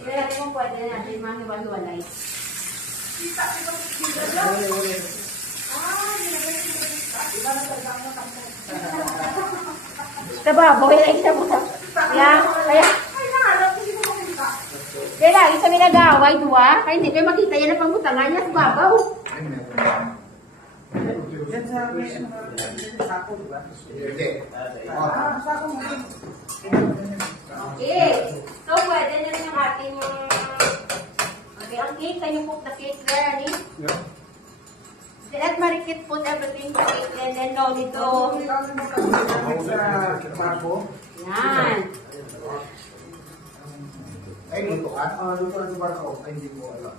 Kaya natin kung pwede natin mahiwa-hiwalay. Diba, boy lang siya mo. Kaya lagi kami nag-aaway, duwa. Kaya hindi kayo makita yan ang pangbutangan niya sa babaw. Yan sa may sako, diba? Sako mo. Okay. So, pwede na rin yung ating ang cake. Can you cook the cake there, Ani? Yeah. Let Marikit put everything for cake and then no dito. Yan. Ay, luto ka? Luto na sa barko. Ay, hindi ko alam.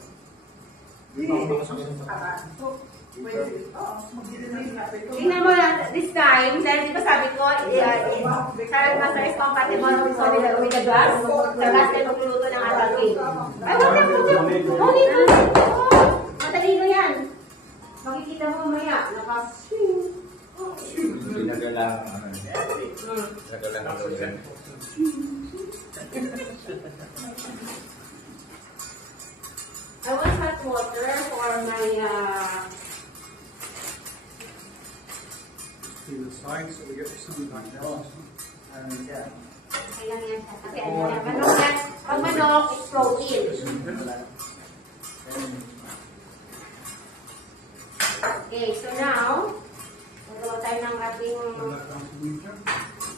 Tingnan mo lang, this time, dahil di ba sabi ko, Charlotte Master is compatible with the gas. Sa gas na magluluto ng ating cake. Ay, wag na, no dito. Matalino yan. Makikita mo mamaya, naka-swing. Pinagalang ako dyan. I want hot water for my See the sides so we get some like that. okay lang yan siya. Kasi ano yan, manok yan. Pag manok, it's protein. Okay, so now, magawa tayo ng ating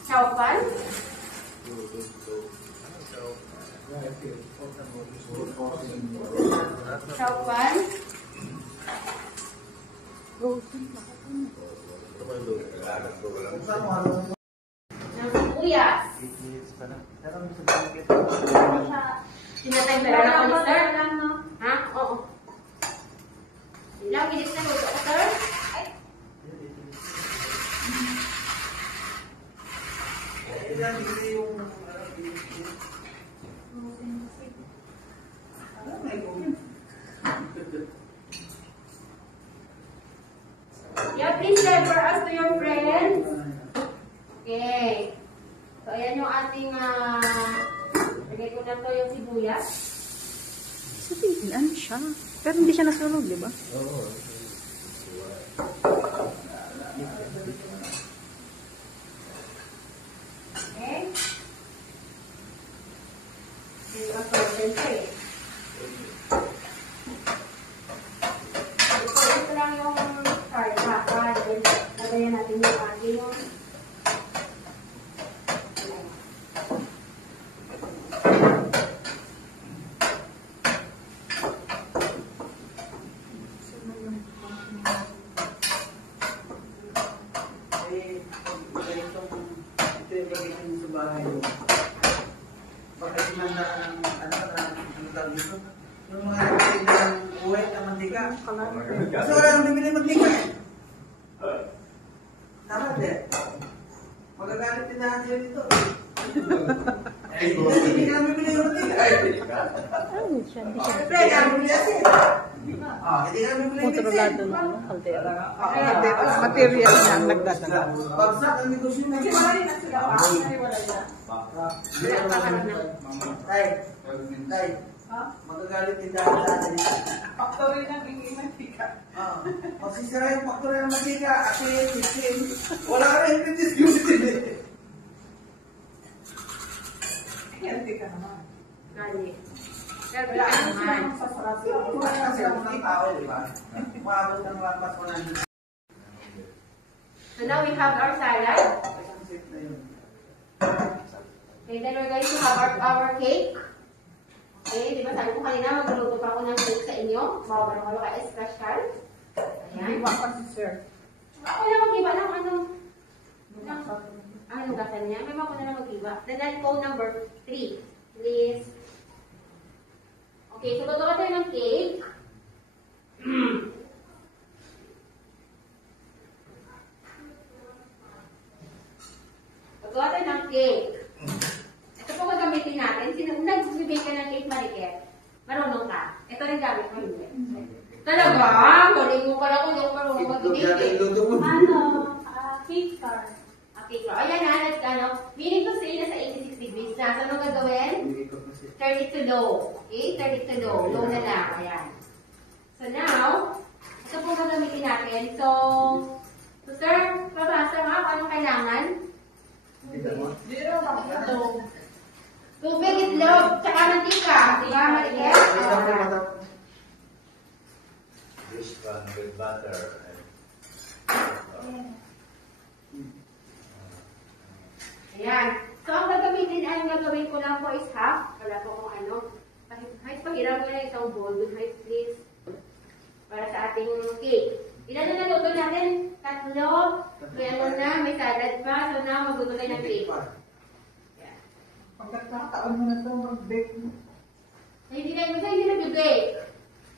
chowpan. Chowpan. Ng sibuyas. Tinatay ba lang ako ni sir? Ha? Oo. Ilang minutes na luto ko, sir? Yeah, please refer us to your friends. Okay. So, ayan yung ating, lagay ko na to yung sibuyas. Ano siya? Pero hindi siya nasunog, di ba? Oo. Okay. Yung assortment siya eh. Ito lang yung karta. Lagayan natin yung ating Yung mga nagpili ng uwet na mantika. Kasi wala nang bibili ng mantika eh. Tama din. Magagalit din natin siya dito. Hindi ka nang bibili ng mantika. Ano siya? Hindi siya. Siyempre, hindi ka nang bibili kasi. Hindi ka nang bibili ng Kontrolado na ano, kaldera. Material na ang nagdadala. Bagsak ang negosyo na. Tay, magagalit din dahil natin. Factory ng ingin mantika. Magsisira yung factory ng mantika. Asin. Wala ka rin yung discussion eh. Healthy ka naman. Gani. Wala ka naman sa sarap. Wala kasi ako ng tao, di ba? Maabot ng lapas ko na. So now we have our salad. Okay, then we're going to have our cake. Okay, di ba sabi ko kanina, magluluto pa ako ng cake sa inyo. Bawa ka special. Ayan. Iwa pa si sir. Ako na mag-iba ng ano gasan niya? May ako na lang mag-iba. Then code number 3. Please. Okay, so luto ka tayo ng cake. Luto ka tayo ng cake. Ito po gagamitin natin. Kung nag-bake ka ng cake, Marikit, marunong ka. Ito rin gamit mo hindi. Talaga? Galing mo pala kung yung marunong mag-bake. Ano? Cake car. Cake car. Ayan na, meaning to say, nasa 86 degrees na na. So, anong gagawin? Turn it to low. Okay? Turn it to low. Low na lang. Ayan. So, now, ito po gagamitin natin. So, sir, babasa nga kung anong kailangan. Zero lang. So, tubig, itlog, tsaka mantika. Diba, Mariket? This one with butter. Ayan. So, ang gagawin ko lang po is half. Wala po kung ano. Kahit pahiram mo na isang bowl, good height please. Para sa ating cake. Ilan na naluto natin? 3. Meron na, may salad pa. So, na magluto tayo ng cake. Ayan. Pagkakataon mo na ito, mag-bake mo. So, hindi nag-bake.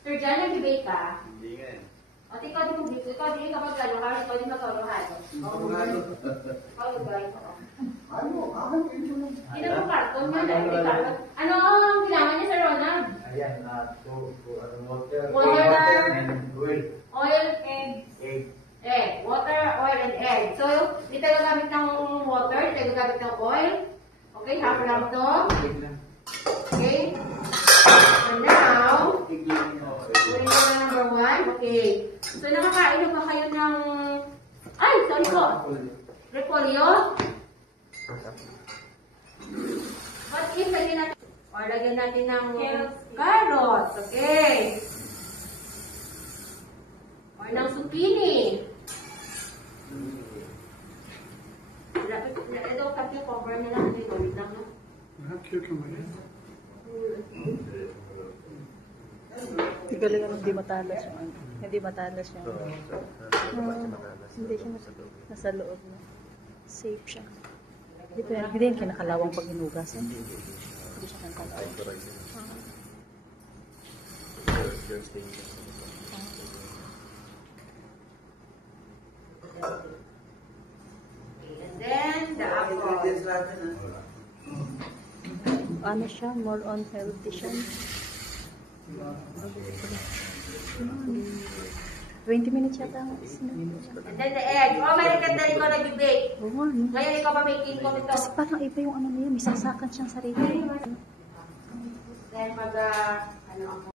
Sir John, nag-bake ka? Hindi nga eh. O, ikaw din mag-bake. Ikaw din kapag gano'n ka, ikaw din magkauruhado. Ikaw din ba? Hindi na po karton yun. Ano ang kailangan niya sa Ronald? Ayan, water. Water. And oil. Oil and Egg. egg. Water, oil, and egg. So, di tayo gamit ng water, di tayo gamit ng oil. Okay, half lang to. Okay. So now, ulit ko na number 1. Okay. So, nakakain na ba kayo ng... Ay, sorry po. Repolyo? What if lagyan natin? Or lagyan natin ng carrots. Okay. Or ng zucchini. Ito, kasi cover na lang. Ito, ulit lang. No? Galing ano, hindi matalas yung ano. Hindi matalas yung ano. Hindi siya nasa loob na. Safe siya. Hindi yan kinakalawang pag hinugasan. Hindi siya kinakalawang. And then, the apple. Ano siya? More on healthy siya. 20 minutes yata. And then the egg. Oh, may rekat na rin ko nag-bake. Oo, ano? Ngayon, ikaw pa making ko nito. Kasi parang iba yung ano niya. May sasakan siyang sarili. Then, ano ako.